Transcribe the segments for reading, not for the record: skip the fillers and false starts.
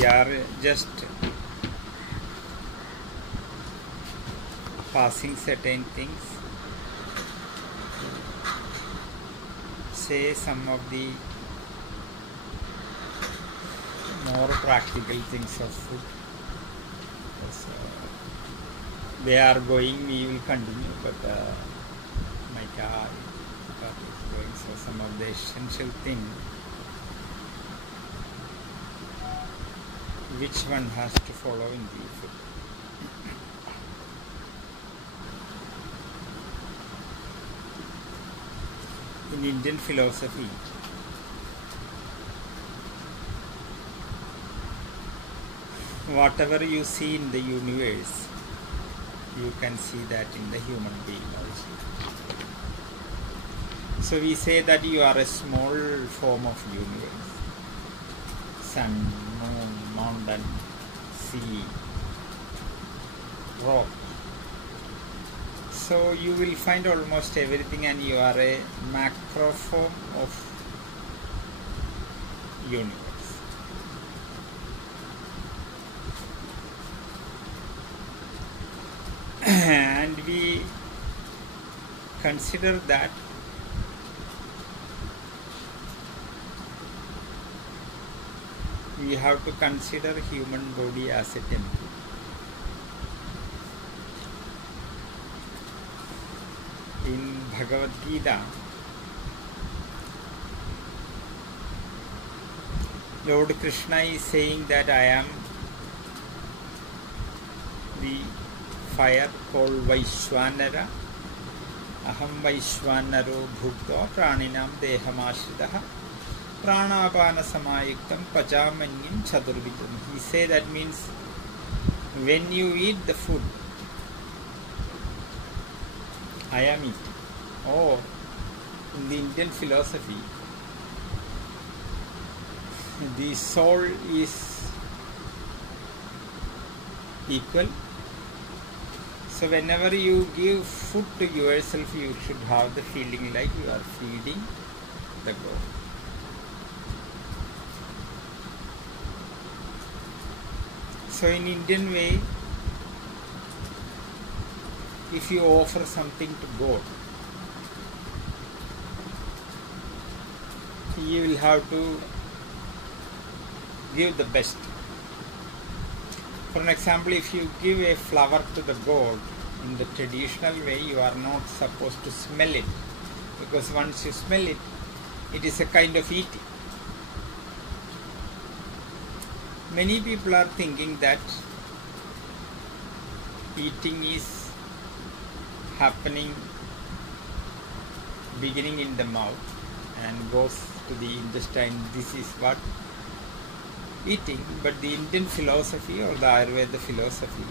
We are just passing certain things, say some of the more practical things of food. So, they are going, we will continue, but my car is going, so some of the essential things, which one has to follow in the food. In Indian philosophy, whatever you see in the universe, you can see that in the human being also. So we say that you are a small form of universe. Sun, moon, mountain, sea, rock. So you will find almost everything, and you are a macro form of universe. And we consider that we have to consider human body as a temple. In Bhagavad Gita, Lord Krishna is saying that I am the fire called Vaishwanara. Aham Vaishwanaro Bhukta Praninam Dehamashridaha Pranapana Samayuktam Pachamanyam Chaturvidam. He say that means when you eat the food, I am eating. Or in the Indian philosophy, the soul is equal. So whenever you give food to yourself, you should have the feeling like you are feeding the God. So in Indian way, if you offer something to God, you will have to give the best. For an example, if you give a flower to the God, in the traditional way, you are not supposed to smell it, because once you smell it, it is a kind of eating. Many people are thinking that eating is happening beginning in the mouth and goes to the intestine. This is what eating. But the Indian philosophy or the Ayurveda philosophy,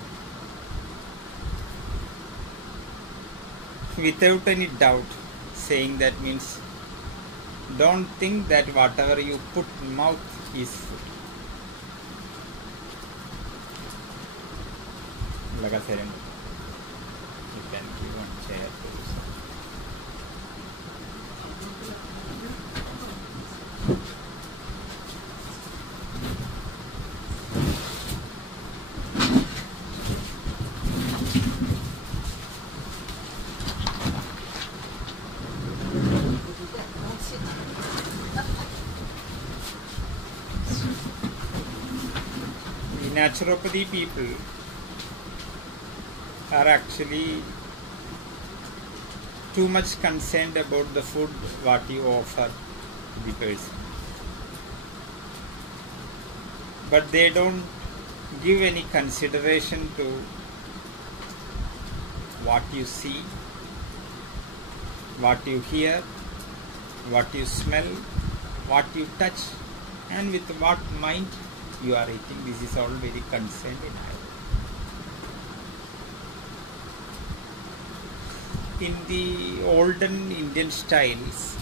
without any doubt, saying that means don't think that whatever you put in mouth is food. Like I said, you can give one chair to yourself. The naturopathy people are actually too much concerned about the food what you offer to the person, but they don't give any consideration to what you see, what you hear, what you smell, what you touch, and with what mind you are eating. This is all very concerned in Ayurveda. In the olden Indian styles,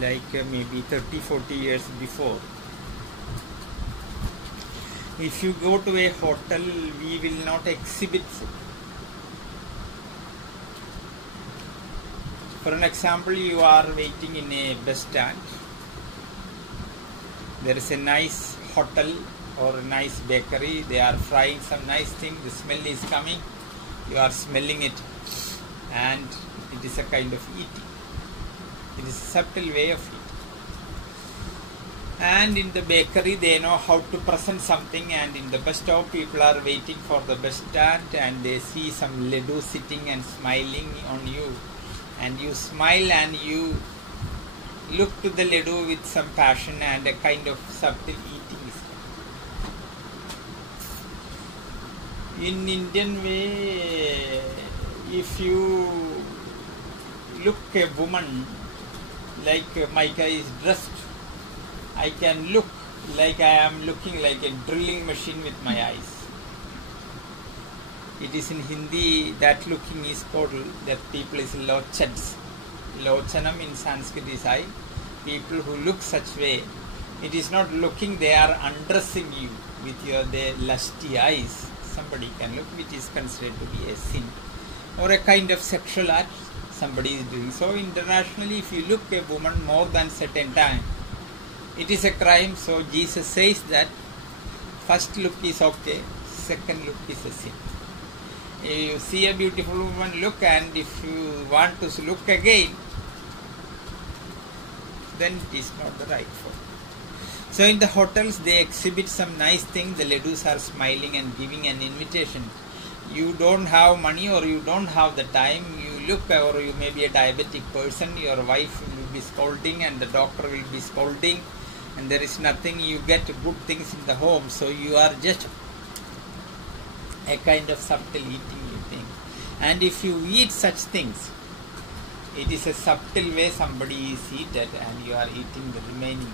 like maybe 30-40 years before, if you go to a hotel, we will not exhibit food. For an example, you are waiting in a bus stand. There is a nice hotel or a nice bakery, they are frying some nice thing, the smell is coming, you are smelling it, and it is a kind of eating. It is a subtle way of eating. And in the bakery they know how to present something, and in the bus stop people are waiting for the bus stand and they see some laddu sitting and smiling on you, and you smile and you look to the laddu with some passion, and a kind of subtle eating is coming. In Indian way, if you look a woman like Maika is dressed, I can look like I am looking like a drilling machine with my eyes. It is in Hindi, that looking is called, that people is lochans. Lochanam in Sanskrit is eye. People who look such way, it is not looking, they are undressing you with their lusty eyes. Somebody can look, which is considered to be a sin, or a kind of sexual act somebody is doing. So internationally, if you look a woman more than certain time, it is a crime. So Jesus says that first look is okay, second look is a sin. You see a beautiful woman, look, and if you want to look again, then it is not the right form. So in the hotels they exhibit some nice thing, the laddus are smiling and giving an invitation. You don't have money or you don't have the time, you look, or you may be a diabetic person, your wife will be scolding and the doctor will be scolding, and there is nothing, you get good things in the home, so you are just a kind of subtle eating, you think. And if you eat such things, it is a subtle way somebody is eaten and you are eating the remaining.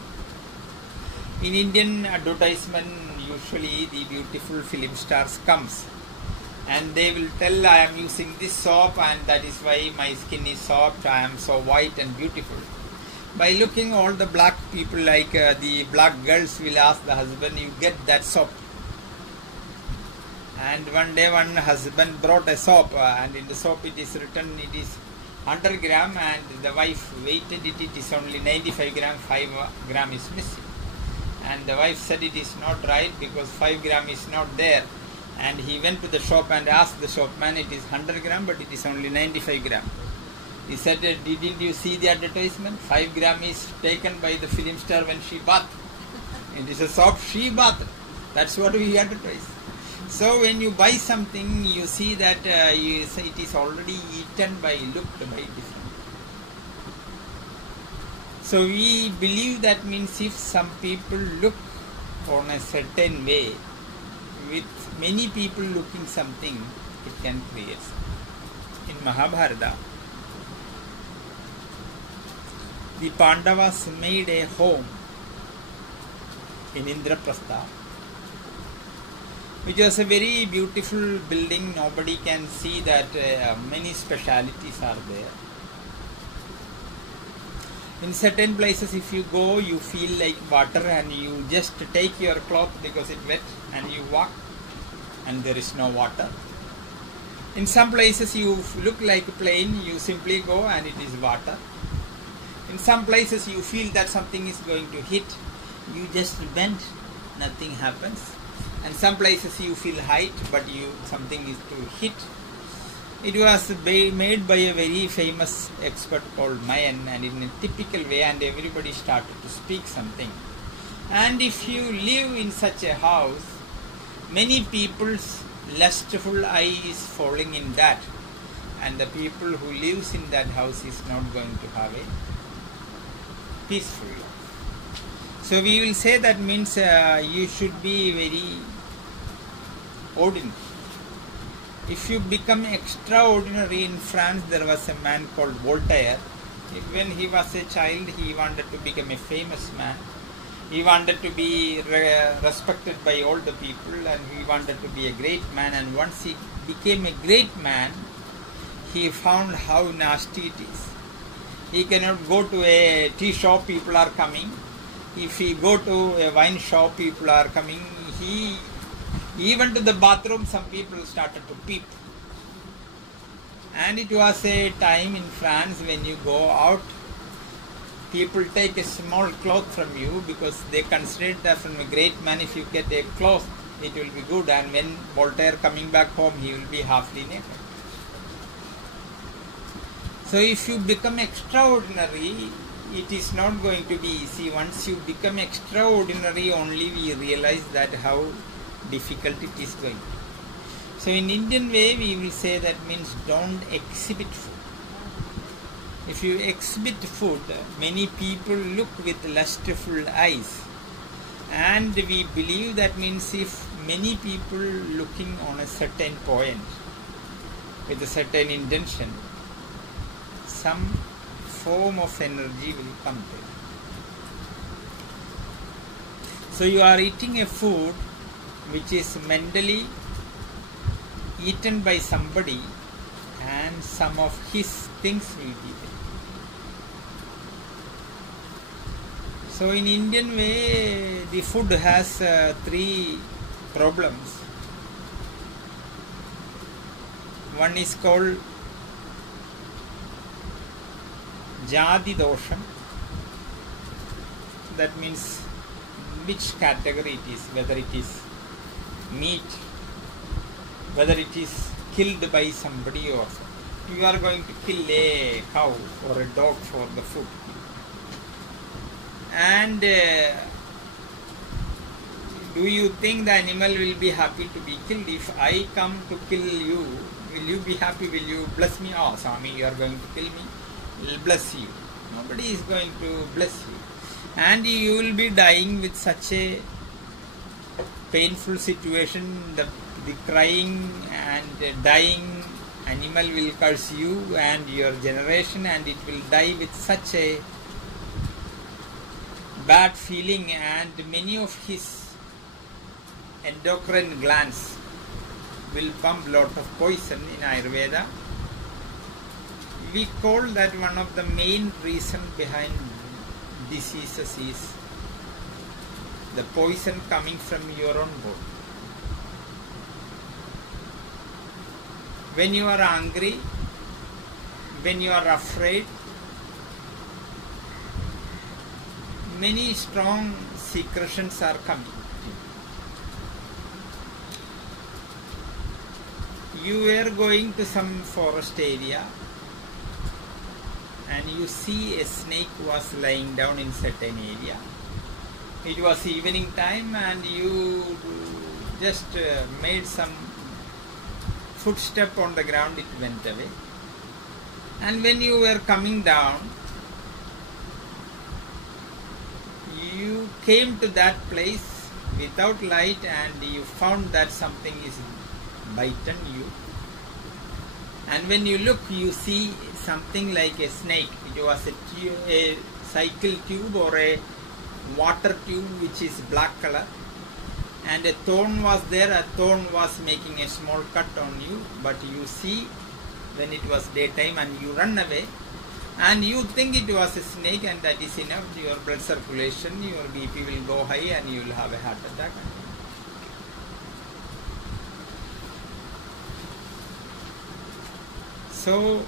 In Indian advertisement, usually the beautiful film stars comes and they will tell, I am using this soap and that is why my skin is soft, I am so white and beautiful. By looking, all the black people, like the black girls will ask the husband, you get that soap. And one day one husband brought a soap and in the soap it is written it is 100 gram, and the wife weighted it, it is only 95 gram, 5 gram is missing. And the wife said it is not right because 5 gram is not there. And he went to the shop and asked the shopman, it is 100 gram but it is only 95 gram. He said, didn't you see the advertisement? 5 gram is taken by the film star when she bathed. It is a soap she bathed. That's what we advertise. So when you buy something, you see that you say it is already eaten by, looked by different. So we believe that means if some people look on a certain way, with many people looking something, it can create something. In Mahabharata, the Pandavas made a home in Indraprastha, which was a very beautiful building. Nobody can see that many specialities are there. In certain places, if you go, you feel like water and you just take your cloth because it's wet and you walk and there is no water. In some places, you look like a plane, you simply go and it is water. In some places, you feel that something is going to hit, you just bend, nothing happens. And some places you feel height, but something is to hit. It was made by a very famous expert called Mayan, and in a typical way, and everybody started to speak something. And if you live in such a house, many people's lustful eye is falling in that, and the people who lives in that house is not going to have a peaceful life. So we will say that means you should be very ordinary. If you become extraordinary, in France there was a man called Voltaire. When he was a child, he wanted to become a famous man. He wanted to be respected by all the people, and he wanted to be a great man. And once he became a great man, he found how nasty it is. He cannot go to a tea shop, people are coming. If he go to a wine shop, people are coming. Even to the bathroom, some people started to peep. And it was a time in France when you go out, People take a small cloth from you because they consider that from a great man, if you get a cloth, it will be good. And when Voltaire coming back home, he will be halfly naked. So if you become extraordinary, it is not going to be easy. Once you become extraordinary, only we realize that how difficult it is going. So in Indian way, we will say that means don't exhibit food. If you exhibit food, many people look with lustful eyes. And we believe that means if many people looking on a certain point with a certain intention, some form of energy will come there. So you are eating a food which is mentally eaten by somebody, and some of his things will be there. So in Indian way, the food has three problems. One is called Jadi Dosham. That means which category it is, whether it is meat, whether it is killed by somebody or something. You are going to kill a cow or a dog for the food. And do you think the animal will be happy to be killed? If I come to kill you, will you be happy? Will you bless me? Oh, Swami, you are going to kill me. Will bless you. Nobody is going to bless you. And you will be dying with such a painful situation. The crying and dying animal will curse you and your generation, and it will die with such a bad feeling, and many of his endocrine glands will pump lot of poison. In Ayurveda, we call that one of the main reason behind diseases is the poison coming from your own body. When you are angry, when you are afraid, many strong secretions are coming. You were going to some forest area and you see a snake was lying down in certain area. It was evening time and you just made some footstep on the ground, it went away. And when you were coming down, you came to that place without light and you found that something is bitten you. And when you look, you see something like a snake. It was a cycle tube or a water tube which is black color. And a thorn was there, a thorn was making a small cut on you, but you see when it was daytime and you run away and you think it was a snake, and that is enough. Your blood circulation, your BP will go high and you will have a heart attack. So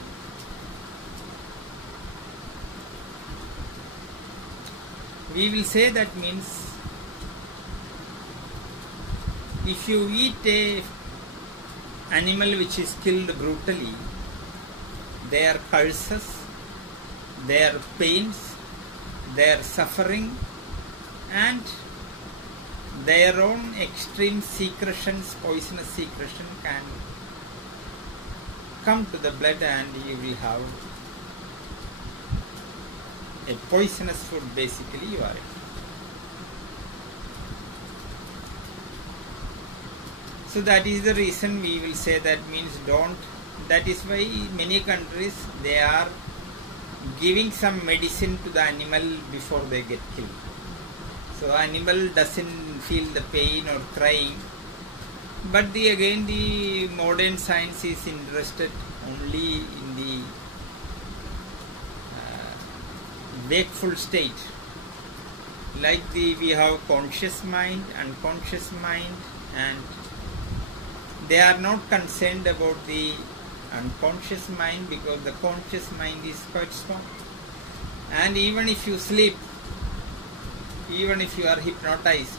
we will say that means if you eat a animal which is killed brutally, their curses, their pains, their suffering, and their own extreme secretions, poisonous secretion can come to the blood and you will have a poisonous food. Basically you are. So that is the reason we will say that means don't. That is why many countries they are giving some medicine to the animal before they get killed. So animal doesn't feel the pain or crying. But again the modern science is interested only in the wakeful state. Like we have conscious mind, unconscious mind, and they are not concerned about the unconscious mind because the conscious mind is quite strong. And even if you sleep, even if you are hypnotized,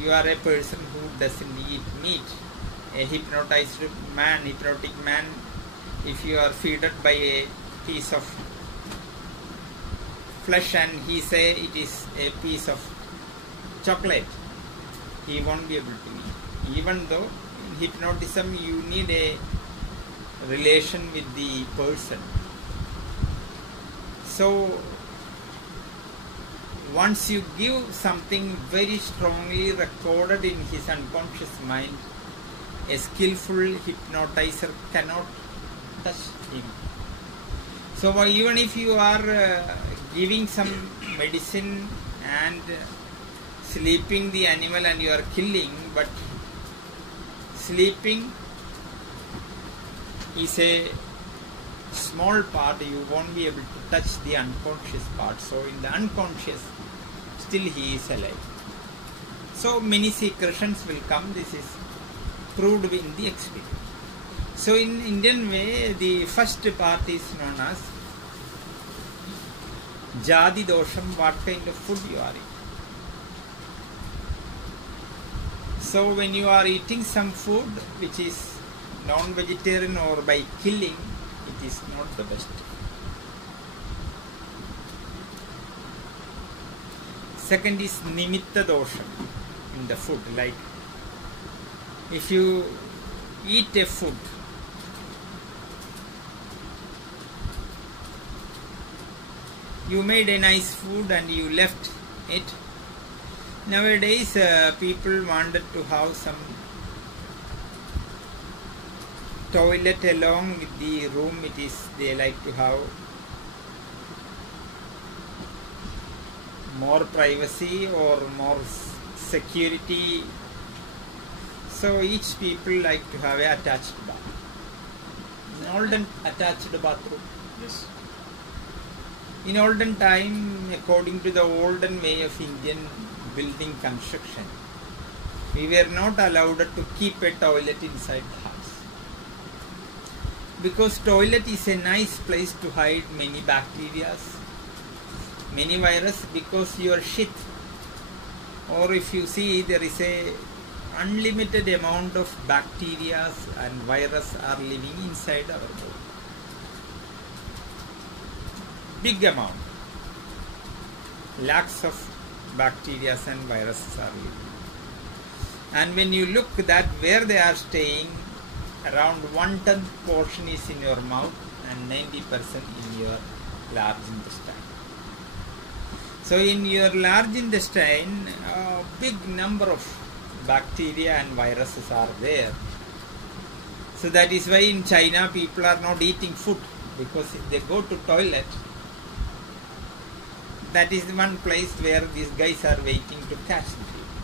you are a person who doesn't eat meat. A hypnotic man, if you are fed by a piece of flesh and he say it is a piece of chocolate, he won't be able to eat. Even though in hypnotism you need a relation with the person. So once you give something very strongly recorded in his unconscious mind, a skillful hypnotizer cannot touch him. So even if you are giving some medicine and sleeping the animal and you are killing, but sleeping is a small part, you won't be able to touch the unconscious part. So in the unconscious, still he is alive. So many secretions will come. This is proved in the experience. So in Indian way, the first part is known as Jadi Dosham, what kind of food you are eating. So when you are eating some food which is non-vegetarian or by killing, it is not the best. Second is Nimitta Dosham in the food, like if you eat a food you made a nice food and you left it. Nowadays people wanted to have some toilet along with the room. It is, they like to have more privacy or more security. So each people like to have a attached bath. An olden attached bathroom. Yes. In olden time, according to the olden way of Indian building construction, we were not allowed to keep a toilet inside the house. Because toilet is a nice place to hide many bacteria, many virus, because your shit, or if you see, there is a unlimited amount of bacteria and virus are living inside our body. Big amount. Lakhs of bacteria and viruses are living. And when you look that where they are staying, around 1/10 portion is in your mouth and 90% in your large intestine. So in your large intestine, a big number of bacteria and viruses are there. So that is why in China people are not eating food, because if they go to toilet, that is the one place where these guys are waiting to catch the people.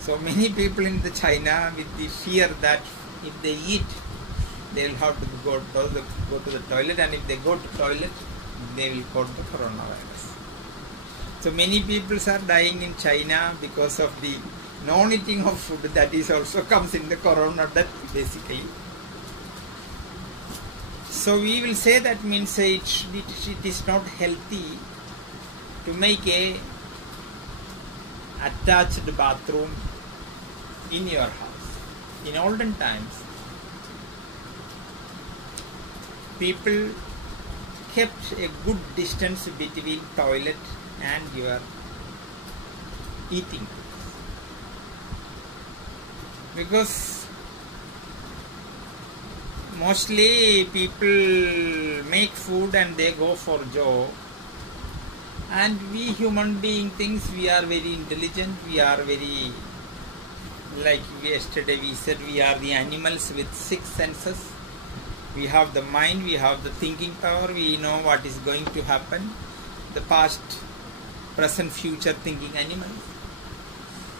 So many people in the China with the fear that if they eat, they will have to go to the toilet, and if they go to toilet, they will caught the coronavirus. So many people are dying in China because of the non-eating of food. That is also comes in the corona death basically. So we will say that means it is not healthy to make a attached bathroom in your house. In olden times, people kept a good distance between toilet and your eating, because mostly people make food and they go for job. And we human being things, we are very intelligent, we are very, like yesterday we said, we are the animals with 6 senses. We have the mind, we have the thinking power, we know what is going to happen, the past, present, future thinking animals.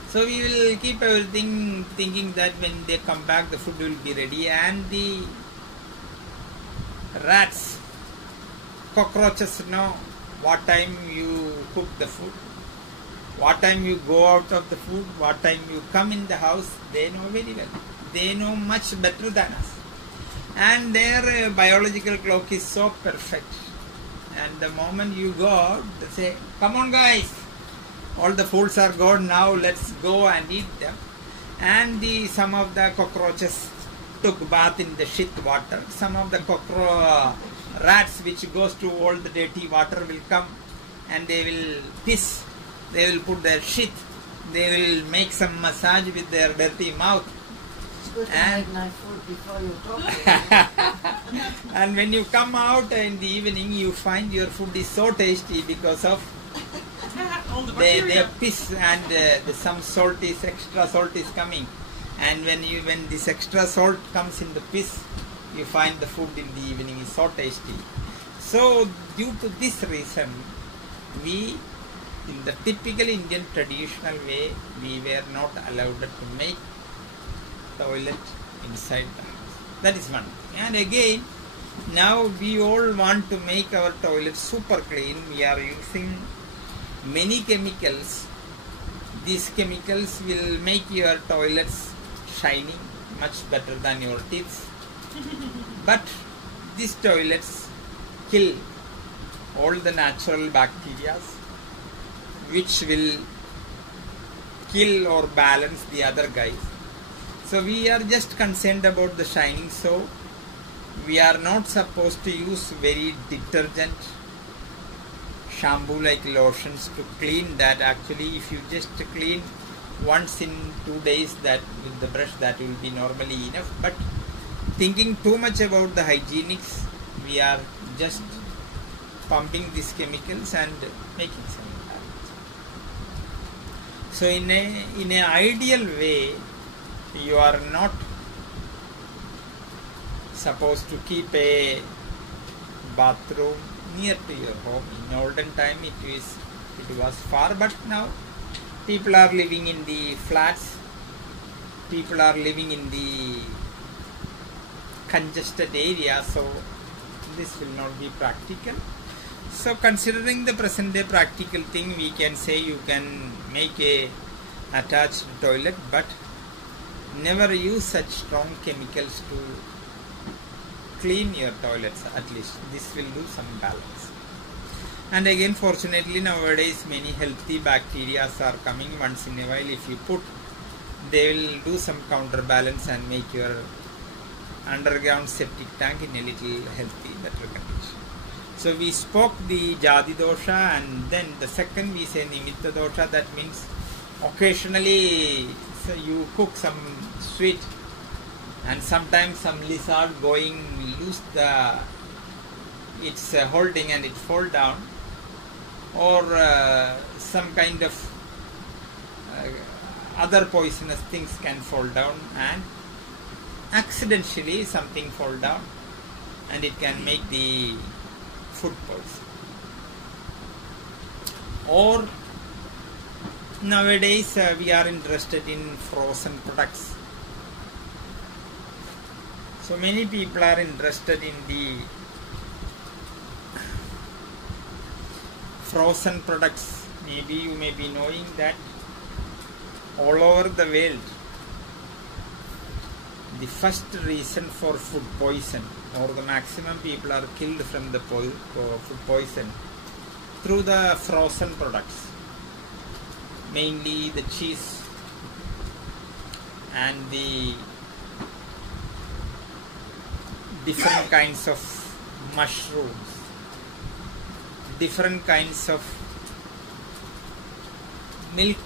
So we will keep everything thinking that when they come back the food will be ready. And the rats, cockroaches know what time you cook the food, what time you go out of the food, what time you come in the house. They know very well. They know much better than us. And their biological clock is so perfect. And the moment you go out, they say, come on guys, all the fools are gone now, let's go and eat them. And some of the cockroaches took bath in the shit water. Some of the rats which goes to all the dirty water will come and they will piss. They will put their shit. They will make some massage with their dirty mouth. And make my food before you talk. And when you come out in the evening, you find your food is so tasty because of they piss and some salt is extra salt is coming. And when this extra salt comes in the piss, you find the food in the evening is so tasty. So due to this reason, we, in the typical Indian traditional way, we were not allowed to make toilet inside the house. That is one thing. And again, now we all want to make our toilet super clean. We are using many chemicals. These chemicals will make your toilets shining much better than your teeth. But these toilets kill all the natural bacteria which will kill or balance the other guys. So we are just concerned about the shining. So we are not supposed to use very detergent shampoo like lotions to clean that. Actually, if you just clean once in 2 days that with the brush, that will be normally enough. But thinking too much about the hygienics, we are just pumping these chemicals and making some balance. So in an ideal way, you are not supposed to keep a bathroom near to your home. In olden time it was far, but now people are living in the flats, people are living in the congested area, so this will not be practical. So considering the present day practical thing, we can say you can make a attached toilet, but never use such strong chemicals to clean your toilets. At least this will do some balance. And again, fortunately nowadays many healthy bacteria are coming. Once in a while, if you put, they will do some counterbalance and make your underground septic tank in a little healthy, better condition. So we spoke the Jadi dosha, and then the second we say Nimitta dosha. That means occasionally you cook some sweet and sometimes some lizard going lose its holding and it fall down, or some kind of other poisonous things can fall down, and accidentally something fall down and it can make the food poison. Or nowadays we are interested in frozen products. So many people are interested in the frozen products. Maybe you may be knowing that all over the world, the first reason for food poison, or the maximum people are killed from the food poison through the frozen products, mainly the cheese and the different kinds of mushrooms, different kinds of milk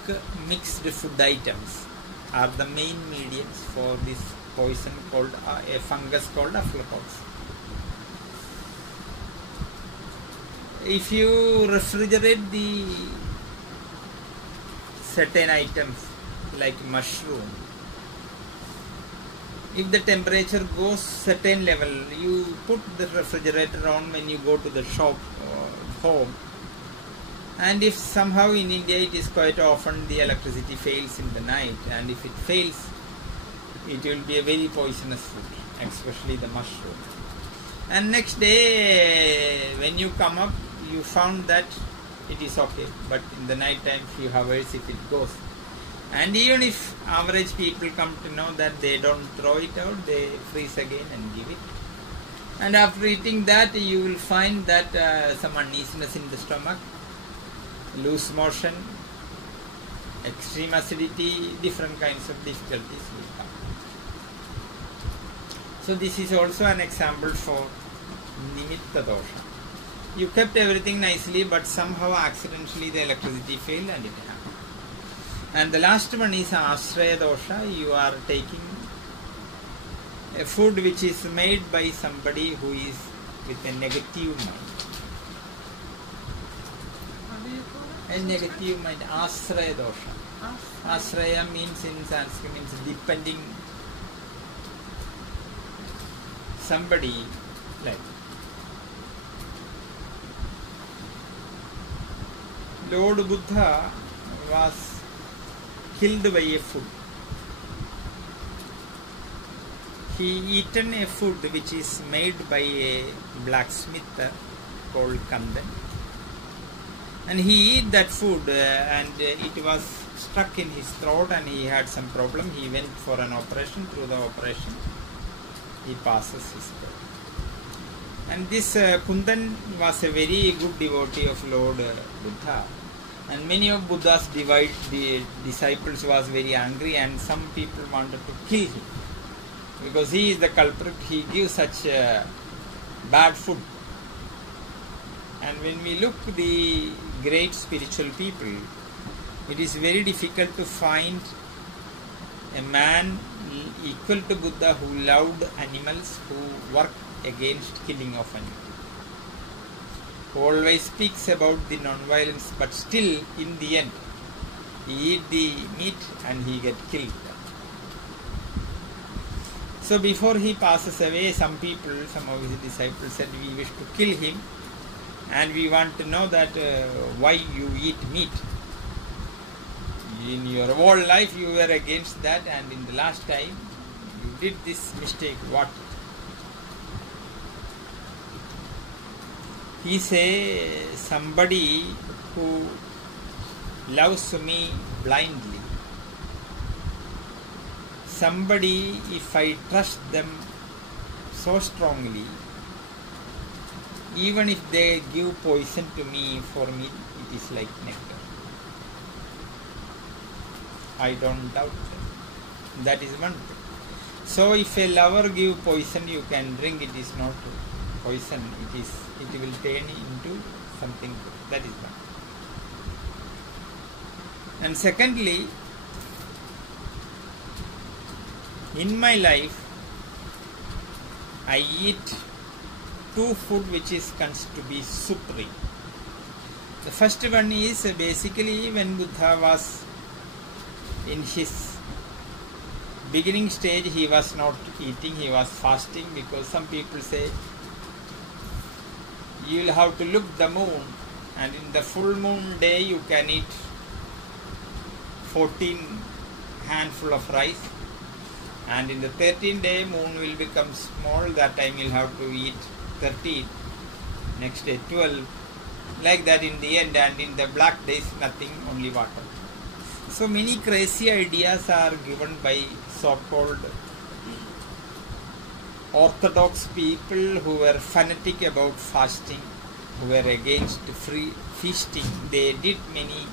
mixed food items are the main mediums for this poison called a fungus called aflatoxin. If you refrigerate the certain items like mushroom, if the temperature goes certain level, you put the refrigerator on when you go to the shop or home, and if somehow in India it is quite often the electricity fails in the night, and if it fails, it will be a very poisonous food, especially the mushroom. And next day when you come up, you found that it is okay, but in the night time few hours if it goes. And even if average people come to know that, they don't throw it out, they freeze again and give it. And after eating that, you will find that some uneasiness in the stomach, loose motion, extreme acidity, different kinds of difficulties will come. So this is also an example for nimitta dosha. You kept everything nicely, but somehow accidentally the electricity failed and it happened. And the last one is ashraya dosha. You are taking a food which is made by somebody who is with a negative mind. What do you call it? A negative mind, ashraya dosha. Ashraya means in Sanskrit means depending somebody like Lord Buddha was killed by a food. He eaten a food which is made by a blacksmith called Kandan. And he ate that food and it was stuck in his throat and he had some problem. He went for an operation. Through the operation, he passes his throat. And this Kundan was a very good devotee of Lord Buddha. And many of Buddha's disciples was very angry and some people wanted to kill him. Because he is the culprit, he gives such bad food. And when we look at the great spiritual people, it is very difficult to find a man equal to Buddha who loved animals, who worked against killing of animals, who always speaks about the non-violence, but still in the end he eat the meat and he get killed. So before he passes away, some people, some of his disciples said, we wish to kill him and we want to know that why you eat meat. In your whole life you were against that and in the last time you did this mistake. What? He say, somebody who loves me blindly, somebody if I trust them so strongly, even if they give poison to me, for me it is like nectar. I don't doubt them. That is one thing. So if a lover give poison, you can drink, it is not poison, it will turn into something good. That is one. And secondly, in my life, I eat two food which is considered to be supreme. The first one is basically when Buddha was in his beginning stage, he was not eating, he was fasting, because some people say you will have to look the moon and in the full moon day you can eat 14 handful of rice, and in the 13th day moon will become small, that time you will have to eat 13, next day 12, like that in the end, and in the black days nothing, only water. So many crazy ideas are given by so-called orthodox people who were fanatic about fasting, who were against free feasting. They did many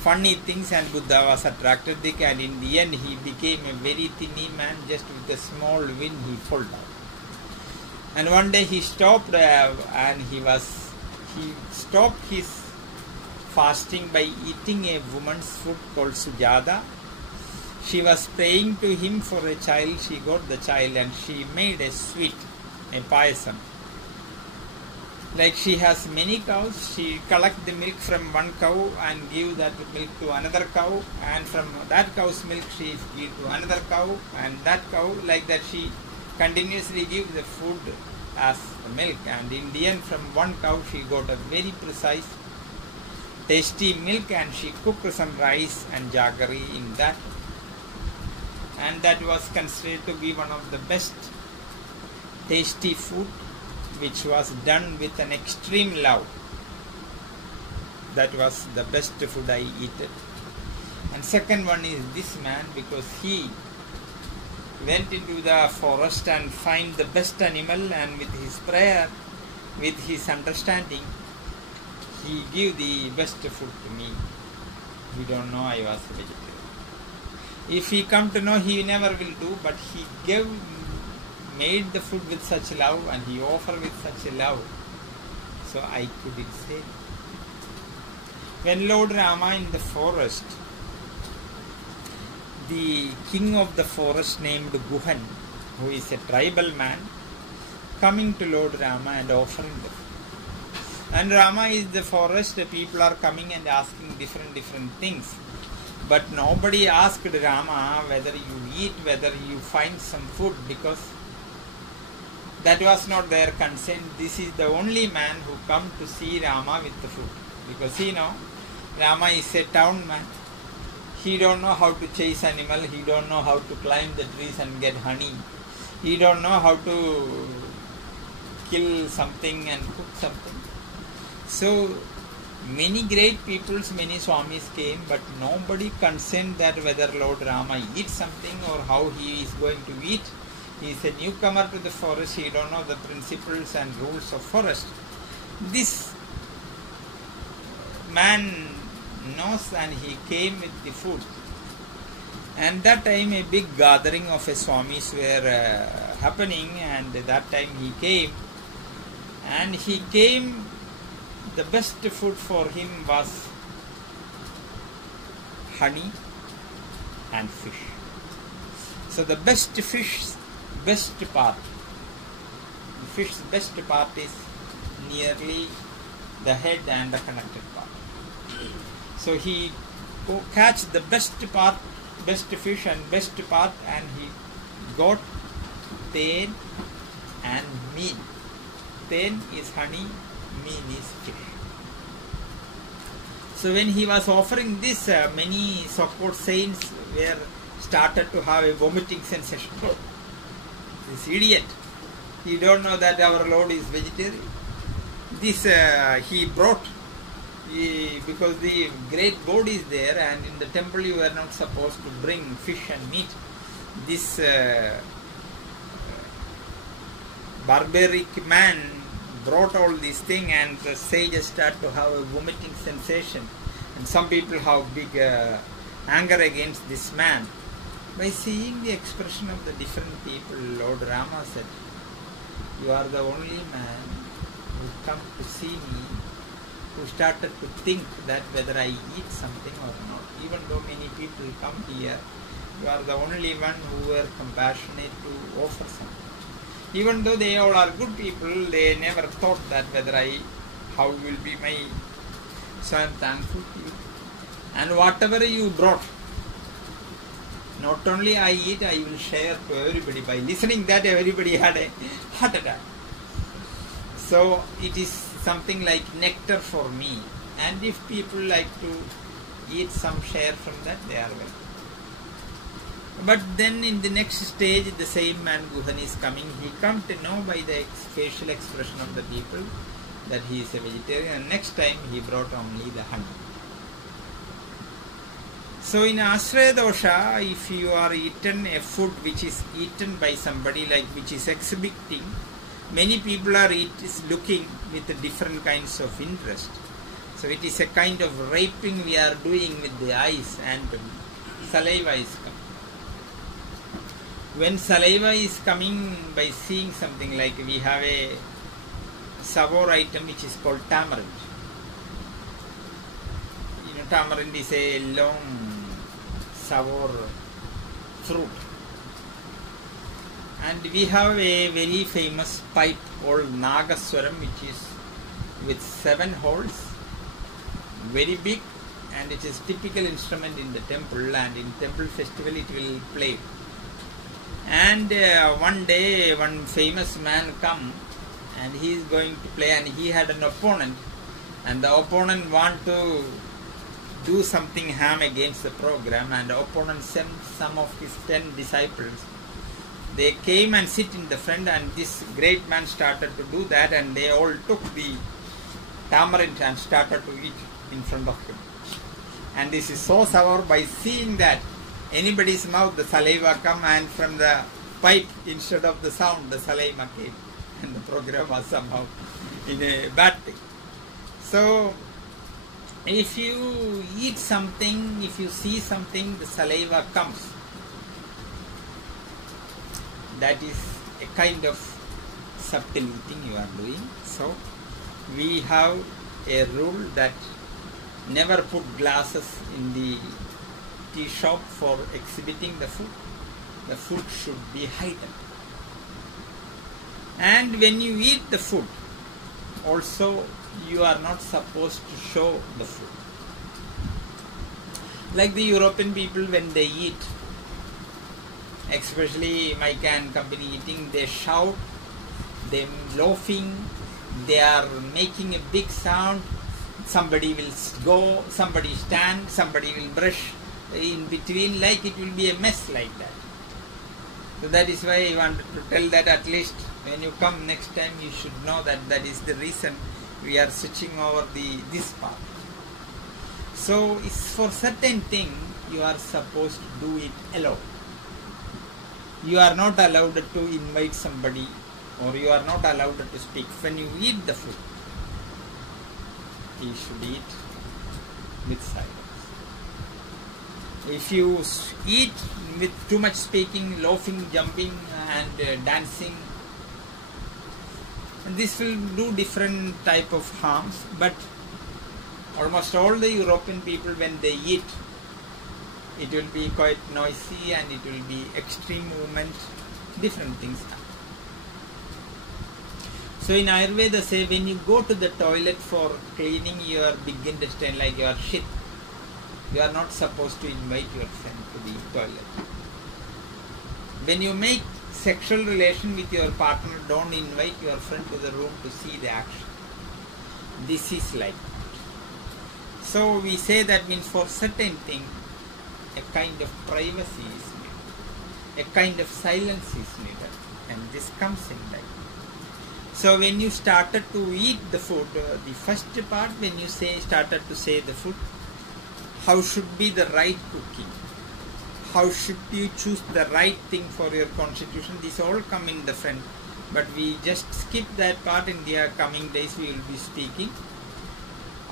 funny things and Buddha was attracted, and in the end he became a very tiny man, just with a small wind he fell down. And one day he stopped and he stopped his fasting by eating a woman's food called Sujata. She was praying to him for a child, she got the child and she made a sweet, a payasam. Like she has many cows, she collects the milk from one cow and give that milk to another cow, and from that cow's milk she gives to another cow, and that cow, like that she continuously gives the food as the milk, and in the end from one cow she got a very precise tasty milk, and she cooked some rice and jaggery in that, and that was considered to be one of the best tasty food which was done with an extreme love. That was the best food I eat. And second one is this man, because he went into the forest and find the best animal, and with his prayer, with his understanding, he gave the best food to me. He don't know I was a vegetarian. If he come to know, he never will do, but he made the food with such love, and he offered with such a love. So I couldn't say. When Lord Rama in the forest, the king of the forest named Guhan, who is a tribal man, coming to Lord Rama and offering the food. And Rama is the forest, the people are coming and asking different things. But nobody asked Rama whether you eat, whether you find some food, because that was not their concern. This is the only man who come to see Rama with the food. Because Rama is a town man. He don't know how to chase animal. He don't know how to climb the trees and get honey. He don't know how to kill something and cook something. So many great peoples, many Swamis came, but nobody concerned that whether Lord Rama eats something or how he is going to eat. He is a newcomer to the forest. He don't know the principles and rules of forest. This man knows, and he came with the food. And that time a big gathering of Swamis were happening, and that time he came. And he came, the best food for him was honey and fish. So the best fish, best part, the fish's best part is nearly the head and the connected part. So he catch the best part, best fish and best part, and he got ten and mean. Ten is honey, mean is fish. So when he was offering this, many so-called saints were started to have a vomiting sensation. This idiot, he don't know that our Lord is vegetarian. This he brought, because the great board is there, and in the temple you are not supposed to bring fish and meat. This barbaric man brought all these things, and the sages start to have a vomiting sensation, and some people have big anger against this man. By seeing the expression of the different people, Lord Rama said, "You are the only man who come to see me, who started to think that whether I eat something or not. Even though many people come here, you are the only one who were compassionate to offer something. Even though they all are good people, they never thought that how will be my..." So I am thankful to you. And whatever you brought, not only I eat, I will share to everybody. By listening that, everybody had a heart attack. So it is something like nectar for me. And if people like to eat some share from that, they are welcome. But then in the next stage, the same man Guhan is coming. He comes to know by the facial expression of the people that he is a vegetarian. And next time he brought only the honey. So in Ashraya Dosha, if you are eaten a food which is eaten by somebody, like which is exhibiting, many people are looking with different kinds of interest. So it is a kind of raping we are doing with the eyes, and saliva is coming. When saliva is coming by seeing something, like we have a sour item which is called tamarind. You know, tamarind is a long sour fruit. And we have a very famous pipe called Nagaswaram, which is with 7 holes, very big, and it is typical instrument in the temple, and in temple festival it will play. And one day one famous man come, and he is going to play, and he had an opponent, and the opponent want to do something harm against the program, and the opponent sent some of his 10 disciples. They came and sit in the front, and this great man started to do that, and they all took the tamarind and started to eat in front of him. And this is so sour. By seeing that, anybody's mouth, the saliva come, and from the pipe, instead of the sound, the saliva came. And the program was somehow in a bad thing. So, if you eat something, if you see something, the saliva comes. That is a kind of subtle eating you are doing. So, we have a rule that never put glasses in the tea shop for exhibiting the food. The food should be hidden. And when you eat the food, also you are not supposed to show the food. Like the European people, when they eat, especially my company eating, they shout, they laughing, they are making a big sound. Somebody will go, somebody stand, somebody will brush in between, like it will be a mess like that. So that is why I wanted to tell that at least when you come next time, you should know that that is the reason we are switching over this part. So it's for certain thing you are supposed to do it alone. You are not allowed to invite somebody, or you are not allowed to speak. When you eat the food, you should eat with silence. If you eat with too much speaking, laughing, jumping and dancing, this will do different type of harms. But almost all the European people, when they eat, it will be quite noisy and it will be extreme movement, different things happen. So in Ayurveda say, when you go to the toilet for cleaning your big intestine, like your shit, you are not supposed to invite your friend to the toilet. When you make sexual relation with your partner, don't invite your friend to the room to see the action. This is like that. So we say that means for certain thing, a kind of privacy is needed, a kind of silence is needed, and this comes in that. So when you started to eat the food, the first part, when you started to say the food, how should be the right cooking? How should you choose the right thing for your constitution? These all come in the front, but we just skip that part. In the coming days we will be speaking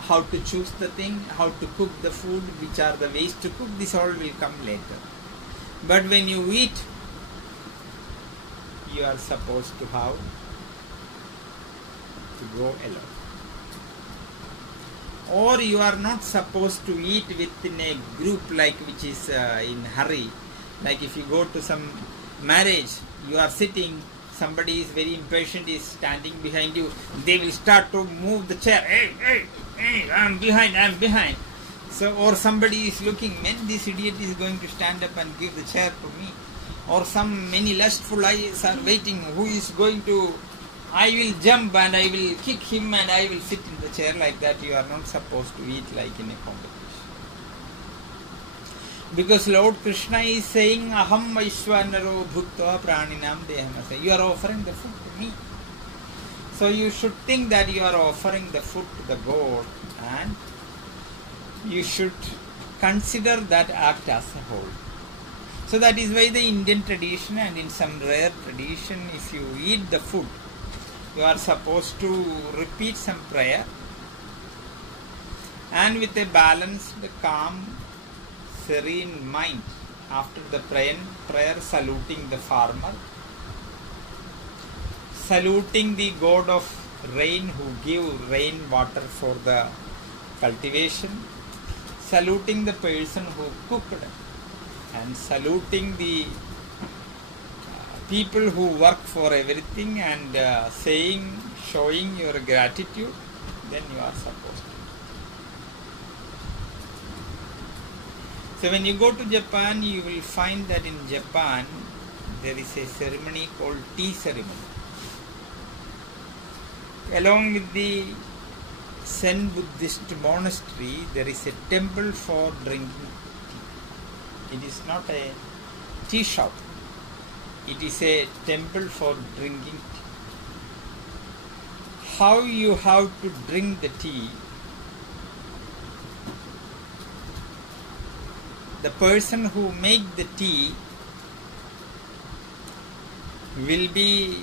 how to choose the thing, how to cook the food, which are the ways to cook. This all will come later. But when you eat, you are supposed to have to go alone. Or you are not supposed to eat within a group, like which is in hurry. Like if you go to some marriage, you are sitting, somebody is very impatient, is standing behind you, they will start to move the chair. Hey, I'm behind. So, or somebody is looking, when this idiot is going to stand up and give the chair to me. Or many lustful eyes are waiting, who is going to, I will jump and I will kick him and I will sit in the chair. Like that you are not supposed to eat like in a competition. Because Lord Krishna is saying, Aham Vaishwanaro Bhuktva Praninam Dehamase. You are offering the food to me. So you should think that you are offering the food to the God, and you should consider that act as a whole. So that is why the Indian tradition, and in some rare tradition, if you eat the food, you are supposed to repeat some prayer, and with a balanced, calm, serene mind, after the prayer saluting the farmer, saluting the God of rain who give rain water for the cultivation, saluting the person who cooked, and saluting the people who work for everything, and showing your gratitude, then you are supposed to. So when you go to Japan, you will find that in Japan there is a ceremony called tea ceremony. Along with the Zen Buddhist monastery, there is a temple for drinking tea. It is not a tea shop. It is a temple for drinking tea. How you have to drink the tea, the person who make the tea will be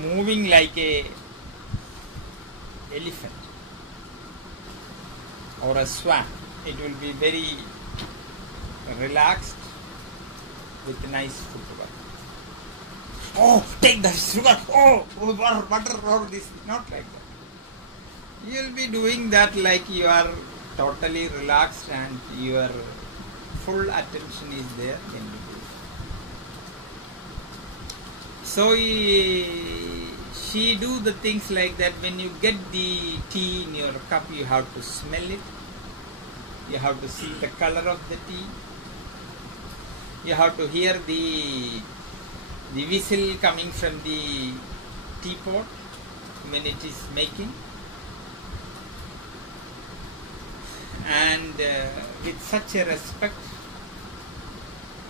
moving like a elephant or a swan. It will be very relaxed with nice footwork. Oh, take the sugar. Oh, butter, or this. Not like that. You will be doing that like you are totally relaxed and your full attention is there. Then you do. So she do the things like that. When you get the tea in your cup, you have to smell it. You have to see the color of the tea. You have to hear the whistle coming from the teapot when it is making. And with such a respect,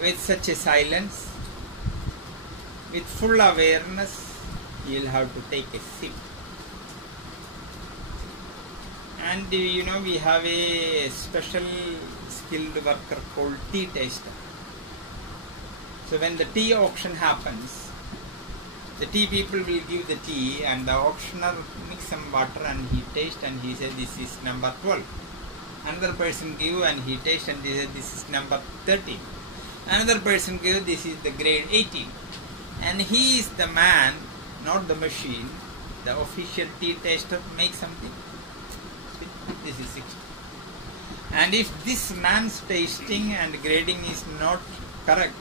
with such a silence, with full awareness, you will have to take a sip. And you know, we have a special skilled worker called tea taster. So when the tea auction happens, the tea people will give the tea and the auctioneer mix some water and he tastes and he says this is number 12. Another person give and he tastes and he says this is number 13. Another person give, this is the grade 18. And he is the man, not the machine. The official tea taster makes something. This is 60. And if this man's tasting and grading is not correct,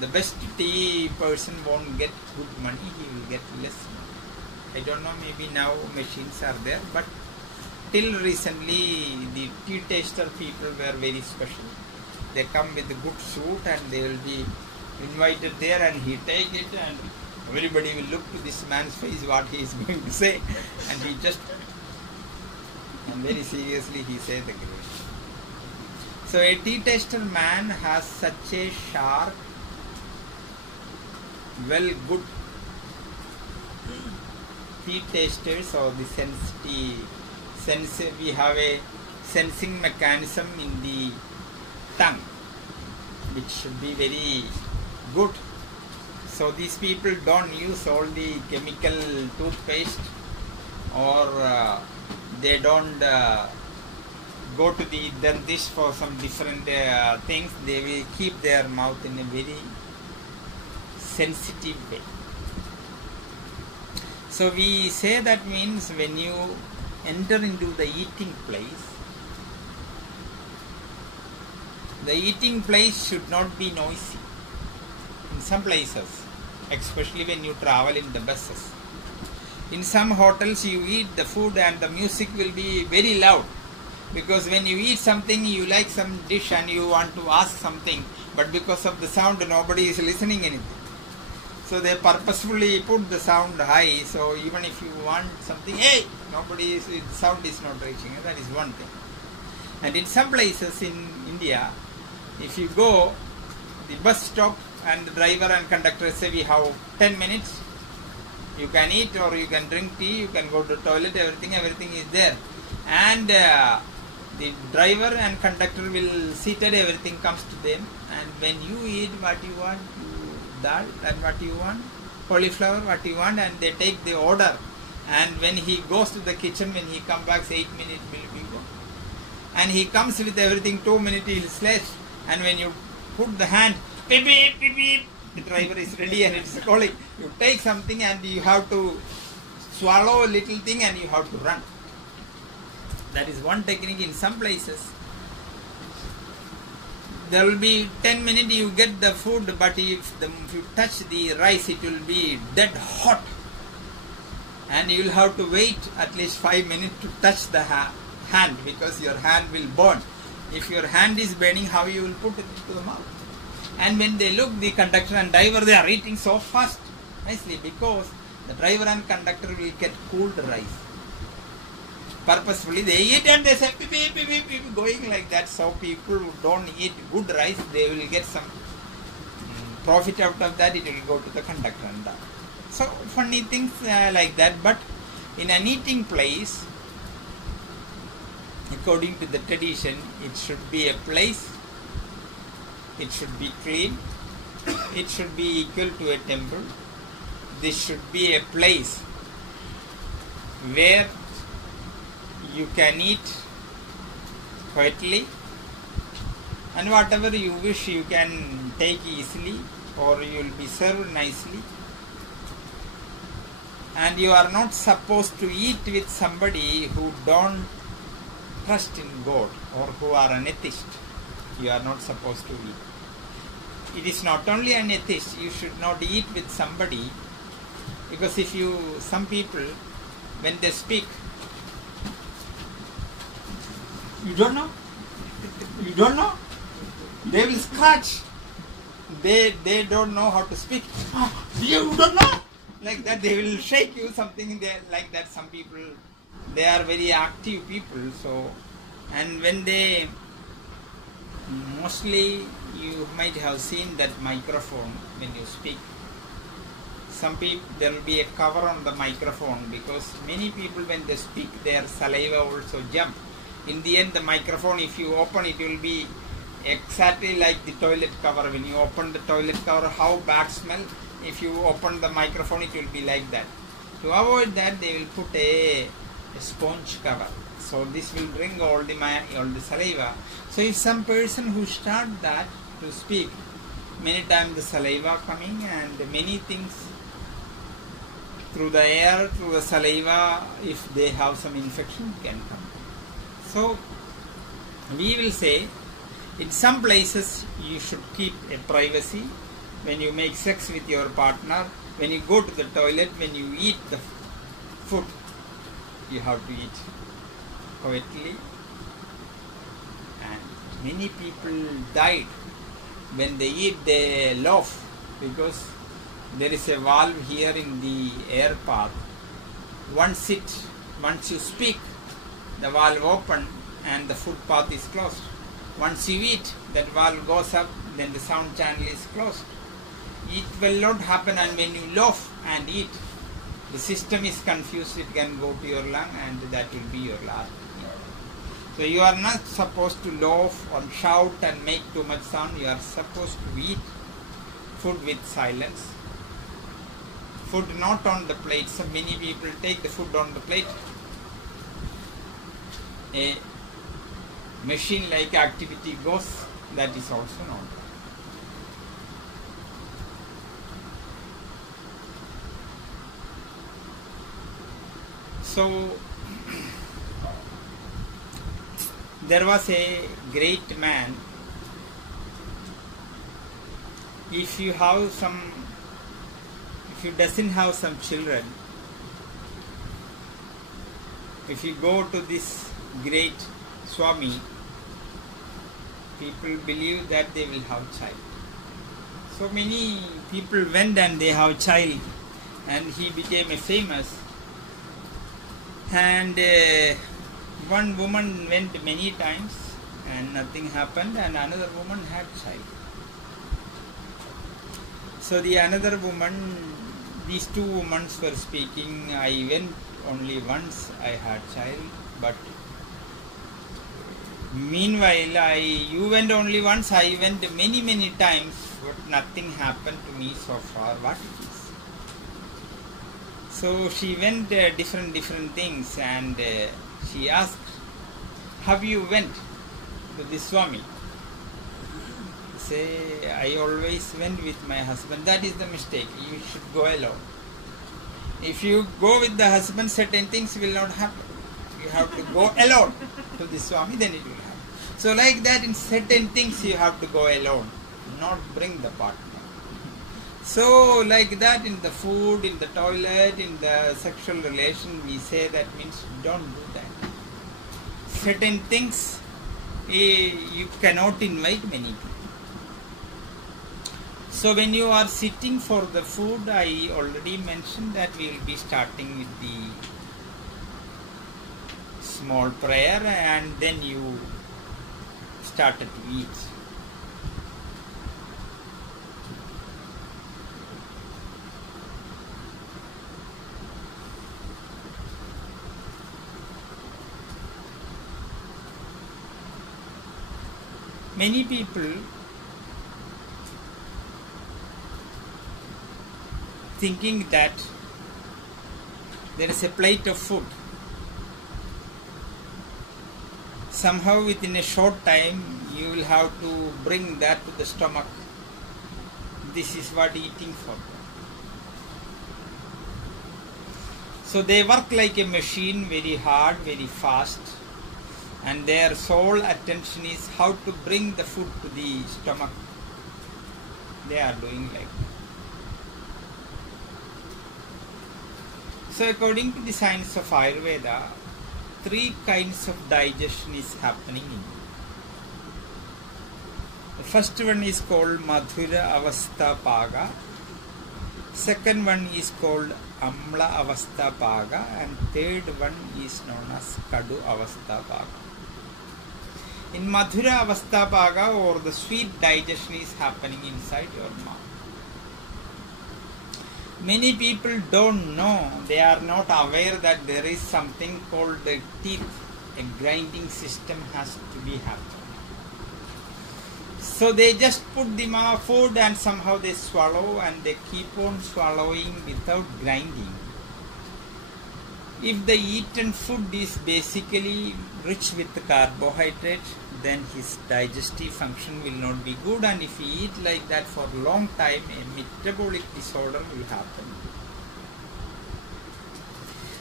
the best tea person won't get good money, he will get less money. I don't know, maybe now machines are there, but till recently the tea taster people were very special. They come with a good suit and they will be invited there and he take it and everybody will look to this man's face what he is going to say and he just, and very seriously he say the grade. So a tea taster man has such a sharp, well good tea tasters or the we have a sensing mechanism in the tongue which should be very good. So these people don't use all the chemical toothpaste or they don't go to the dentist for some different things. They will keep their mouth in a very sensitive way. So we say that means when you enter into the eating place should not be noisy. In some places, especially when you travel in the buses. In some hotels you eat the food and the music will be very loud. Because when you eat something, you like some dish and you want to ask something, but because of the sound nobody is listening anything. So they purposefully put the sound high, so even if you want something, hey, sound is not reaching. That is one thing. And in some places in India, if you go, the bus stop and the driver and conductor say we have 10 minutes, you can eat or you can drink tea, you can go to the toilet, everything is there. And the driver and conductor will seated, everything comes to them. And when you eat what you want, dal and what you want, cauliflower what you want, and they take the order. And when he goes to the kitchen, when he comes back, 8 minutes will be go. And he comes with everything, 2 minutes he will slash. And when you put the hand, beep, beep, beep, beep, the driver is ready and it's calling. You take something and you have to swallow a little thing and you have to run. That is one technique. In some places there will be 10 minutes you get the food, but if you touch the rice it will be dead hot and you will have to wait at least 5 minutes to touch the hand because your hand will burn. If your hand is burning, how you will put it into the mouth? And when they look, the conductor and driver, they are eating so fast nicely because the driver and conductor will get cooled rice. Purposefully they eat and they say beep, beep, beep, beep, beep, going like that. So people who don't eat good rice, they will get some profit out of that. It will go to the conductor and that. So funny things like that. But in an eating place, according to the tradition, it should be a place, it should be clean, it should be equal to a temple. This should be a place where you can eat quietly, and whatever you wish you can take easily, or you will be served nicely. And you are not supposed to eat with somebody who don't trust in God or who are an atheist. You are not supposed to eat. It is not only an atheist, you should not eat with somebody, because if you, some people, when they speak, you don't know, they will scratch, they don't know how to speak. You don't know, like that, they will shake you, something there, like that. Some people, they are very active people, so, and when they, mostly you might have seen that microphone when you speak. Some people, there will be a cover on the microphone, because many people when they speak, their saliva also jump. In the end, the microphone, if you open it, will be exactly like the toilet cover. When you open the toilet cover, how bad smell. If you open the microphone, it will be like that. To avoid that, they will put a sponge cover. So this will bring all the saliva. So if some person who start that to speak, many times the saliva coming and many things through the air, through the saliva, if they have some infection, can come. So we will say, in some places you should keep a privacy. When you make sex with your partner, when you go to the toilet, when you eat the food, you have to eat quietly. And many people died when they eat, they laugh, because there is a valve here in the air path. Once you speak, the valve open and the food path is closed. Once you eat, that valve goes up, then the sound channel is closed. It will not happen, and when you laugh and eat, the system is confused, it can go to your lung and that will be your last meal. So you are not supposed to laugh or shout and make too much sound. You are supposed to eat food with silence. Food not on the plate. So many people take the food on the plate. A machine-like activity goes, that is also not. So there was a great man. If you doesn't have some children, if you go to this great Swami, people believe that they will have child. So many people went and they have child, and he became a famous. And one woman went many times and nothing happened, and another woman had child. So the another woman, these two women were speaking, I went only once, I had child, but meanwhile you went only once, I went many times, but nothing happened to me so far. What it is? So she went different things, and she asked, have you went to this Swami? Say, I always went with my husband. That is the mistake. You should go alone. If you go with the husband, certain things will not happen. You have to go alone to this Swami, then it will happen. So like that, in certain things you have to go alone, not bring the partner. So like that, in the food, in the toilet, in the sexual relation, we say that means don't do that. Certain things you cannot invite many people. So when you are sitting for the food, I already mentioned that we will be starting with the small prayer, and then you started to eat. Many people thinking that there is a plate of food. Somehow within a short time you will have to bring that to the stomach. This is what eating for. So they work like a machine, very hard, very fast, and their sole attention is how to bring the food to the stomach. They are doing like that. So according to the science of Ayurveda, 3 kinds of digestion is happening in you. The first one is called Madhura Avastha Paga. Second one is called Amla Avastha Paga, and third one is known as Kadu Avastha Paga. In Madhura Avastha Paga, or the sweet digestion is happening inside your mouth. Many people don't know, they are not aware that there is something called the teeth. A grinding system has to be happening. So they just put the food and somehow they swallow, and they keep on swallowing without grinding. If the eaten food is basically rich with carbohydrate, then his digestive function will not be good, and if he eat like that for a long time, a metabolic disorder will happen.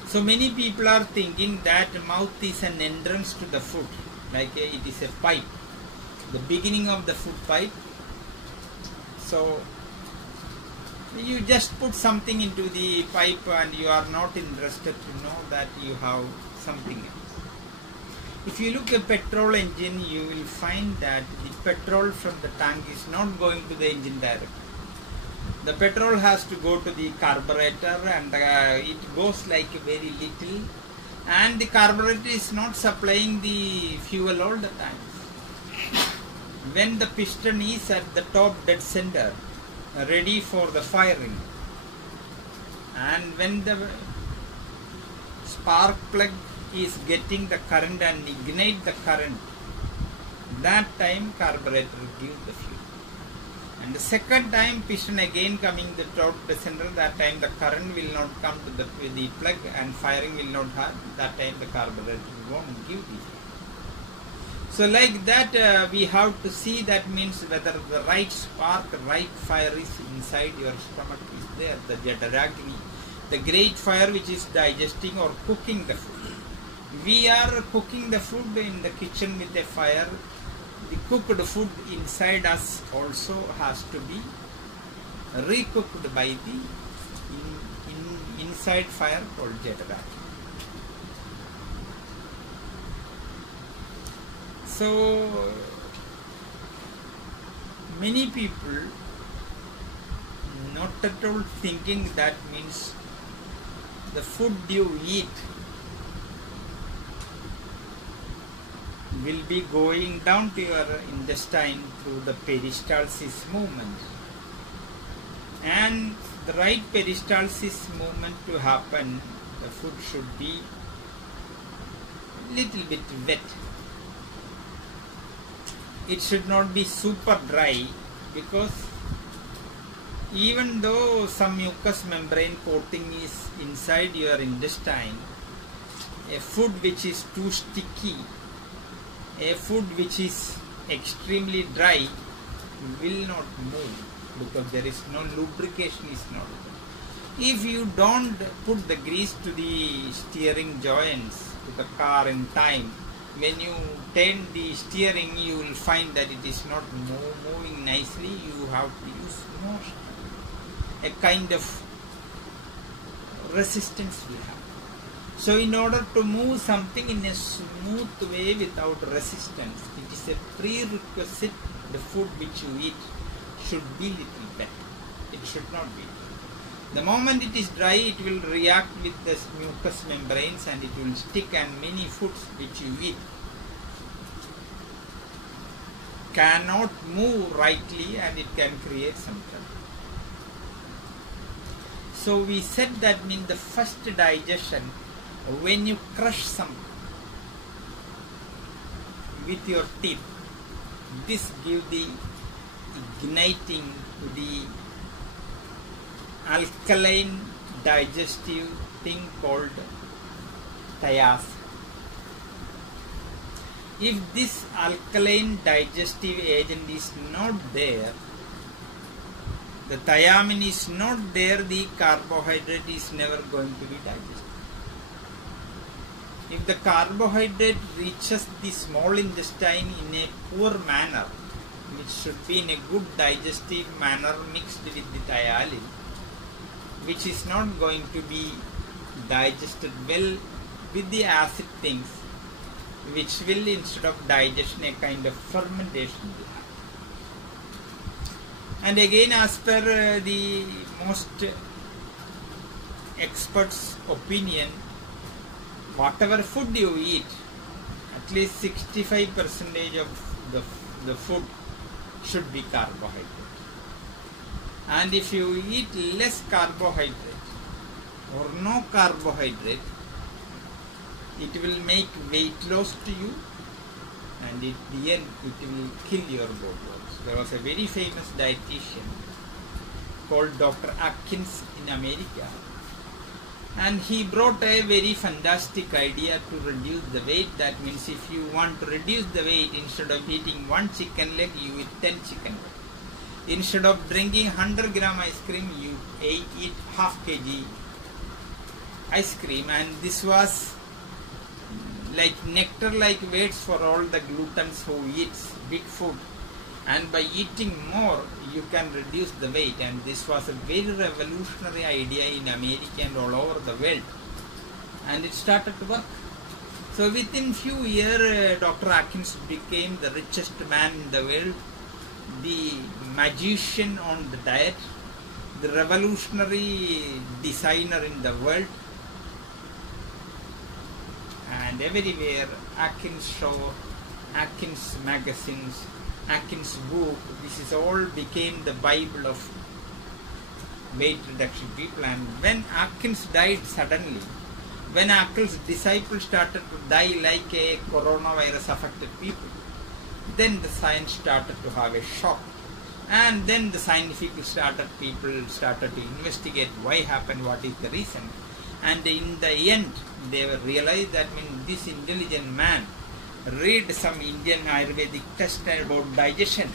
So many people are thinking that mouth is an entrance to the food, like it is a pipe, the beginning of the food pipe. So you just put something into the pipe and you are not interested to know that you have something else. If you look at petrol engine, you will find that the petrol from the tank is not going to the engine directly. The petrol has to go to the carburetor, and it goes like very little, and the carburetor is not supplying the fuel all the time. When the piston is at the top dead center, ready for the firing, and when the spark plug is getting the current and ignite the current, that time carburetor gives the fuel. And the second time piston again coming the top dead center, that time the current will not come to the plug and firing will not happen. That time the carburetor won't give the fuel. So like that we have to see, that means whether the right spark, right fire is inside your stomach is there, the Jadaragni, the great fire which is digesting or cooking the food. We are cooking the food in the kitchen with a fire. The cooked food inside us also has to be recooked by the inside fire called Jadaragni. So many people not at all thinking that means the food you eat will be going down to your intestine through the peristalsis movement, and the right peristalsis movement to happen, the food should be little bit wet. It should not be super dry, because even though some mucous membrane coating is inside your intestine, a food which is too sticky, a food which is extremely dry will not move, because there is no lubrication is not there. If you don't put the grease to the steering joints to the car in time, when you turn the steering, you will find that it is not moving nicely. You have to use more, a kind of resistance will happen. So in order to move something in a smooth way without resistance, it is a prerequisite the food which you eat should be little wet. It should not be. The moment it is dry, it will react with the mucous membranes and it will stick, and many foods which you eat cannot move rightly and it can create some trouble. So we said that means the first digestion, when you crush something with your teeth, this give the igniting to the alkaline digestive thing called thias. If this alkaline digestive agent is not there, the thiamine is not there, the carbohydrate is never going to be digested. If the carbohydrate reaches the small intestine in a poor manner, which should be in a good digestive manner mixed with the thialin, which is not going to be digested well with the acid things, which will, instead of digestion, a kind of fermentation will happen. And again, as per the most experts' opinion, whatever food you eat, at least 65% of the food should be carbohydrate. And if you eat less carbohydrate or no carbohydrate, it will make weight loss to you, and at the end it will kill your body. There was a very famous dietitian called Dr. Atkins in America, and he brought a very fantastic idea to reduce the weight. That means if you want to reduce the weight, instead of eating 1 chicken leg, you eat 10 chicken leg. Instead of drinking 100 gram ice cream, you eat half kg ice cream, and this was like nectar like weights for all the gluttons who eats big food. And by eating more, you can reduce the weight. And this was a very revolutionary idea in America and all over the world. And it started to work. So within few years, Dr. Atkins became the richest man in the world, the magician on the diet, the revolutionary designer in the world. And everywhere, Atkins show, Atkins magazines, Atkins book, this is all became the Bible of weight reduction people. And when Atkins died suddenly, when Atkins' disciples started to die like a coronavirus affected people, then the science started to have a shock. And then the scientific people started to investigate why happened, what is the reason. And in the end, they realized that when this intelligent man read some Indian Ayurvedic text about digestion,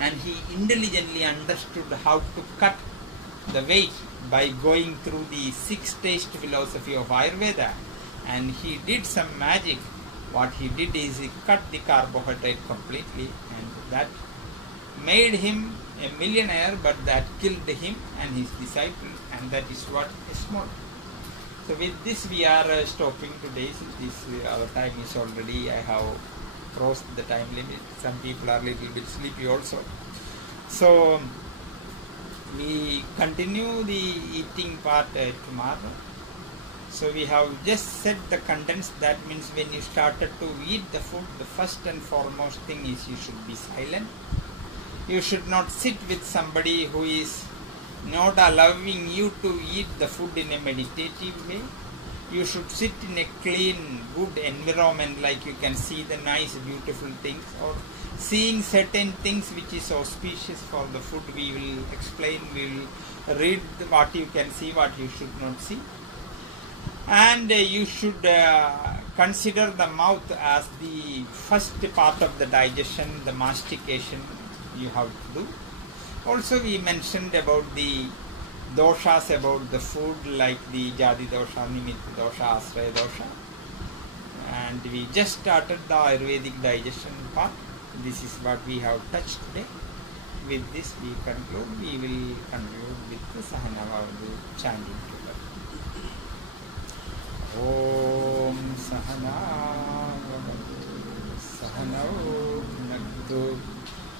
and he intelligently understood how to cut the weight by going through the 6-stage philosophy of Ayurveda, and he did some magic. What he did is he cut the carbohydrate completely, and that made him a millionaire, but that killed him and his disciple, and that is what is small. So with this we are stopping today. Our time is already, I have crossed the time limit. Some people are a little bit sleepy also. So we continue the eating part tomorrow. So we have just said the contents. That means when you started to eat the food, the first and foremost thing is you should be silent. You should not sit with somebody who is not allowing you to eat the food in a meditative way. You should sit in a clean, good environment, like you can see the nice, beautiful things, or seeing certain things which is auspicious for the food. We will explain, we will read what you can see, what you should not see. And you should consider the mouth as the first part of the digestion, the mastication you have to do. Also we mentioned about the doshas about the food, like the Jadi dosha, Nimitta dosha, Asraya dosha. And we just started the Ayurvedic digestion part. This is what we have touched today. With this we conclude. We will conclude with the Sahanavadu chanting together. Om Sahana Sahanau Nagdu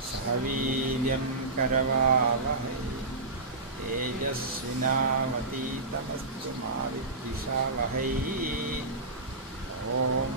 Sahaviryam Karavavahai Tejasvinamati Tamastu Mavidishavahai. Om